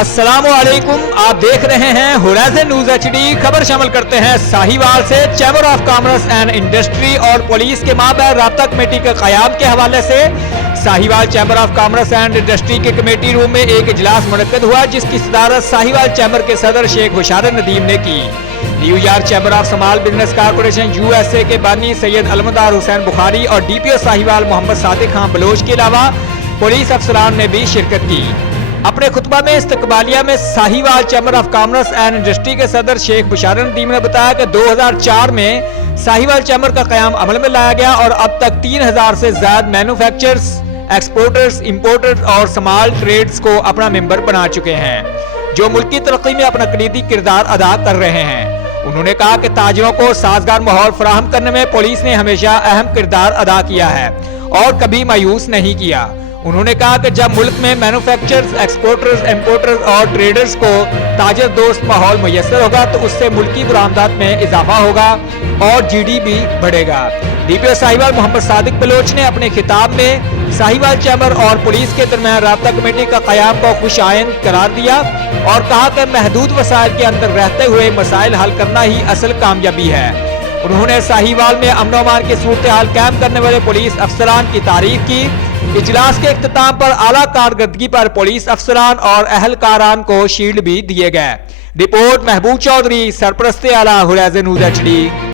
अस्सलाम वालेकुम, आप देख रहे हैं होराइजन न्यूज एचडी। खबर शामिल करते हैं साहिवाल से। Chamber of commerce and industry और पुलिस के माबैन राब्ता कमेटी के क़याम के हवाले से Sahiwal chamber of commerce and industry के कमेटी रूम में एक इजलास मुनक्कद हुआ, जिसकी सदारत साहिवाल चैम्बर के सदर शेख बुशारत नदीम ने की। New York chamber of small business corporation USA के बानी सैयद अलमदार हुसैन बुखारी और DPO साहिवाल मोहम्मद सादिक खान बलोच के अलावा पुलिस अफसरान ने भी शिरकत की। अपने खुतबा में इस्तकबालिया में Sahiwal chamber of commerce and industry के सदर शेख बुशारत नदीम ने बताया कि 2004 में साहिवाल चैम्बर का क़याम अमल में लाया गया और अब तक 3000 से ज्यादा मैन्युफैक्चरर्स, एक्सपोर्टर्स, इंपोर्टर्स और स्मॉल ट्रेड्स को अपना मेंबर बना चुके हैं, जो मुल्क की तरक्की में अपना कलीदी किरदार अदा कर रहे हैं। उन्होंने कहा कि ताजरों को साजगार माहौल फराहम करने में पुलिस ने हमेशा अहम किरदार अदा किया है और कभी मायूस नहीं किया। उन्होंने कहा कि जब मुल्क में मैन्युफैक्चरर्स, एक्सपोर्टर्स, इंपोर्टर्स और ट्रेडर्स को ताजर दोस्त माहौल मुयस्सर होगा तो उससे मुल्की बरामदात में इजाफा होगा और GDP बढ़ेगा। DPO साहिवाल मोहम्मद सादिक बलोच ने अपने खिताब में साहिवाल चैम्बर और पुलिस के दरमियान राब्ता कमेटी का क़याम को खुशाइंद करार दिया और कहा कि महदूद वसाइल के अंदर रहते हुए मसाइल हल करना ही असल कामयाबी है। उन्होंने साहिवाल में अमन अमान की सूरत हाल कायम करने वाले पुलिस अफसरान की तारीफ की। इजलास के इख्तिताम पर आला कारकर्दगी पर पुलिस अफसरान और अहलकारान को शील्ड भी दिए गए। रिपोर्ट महबूब चौधरी, सरपरस्ते आला, होराइजन न्यूज HD।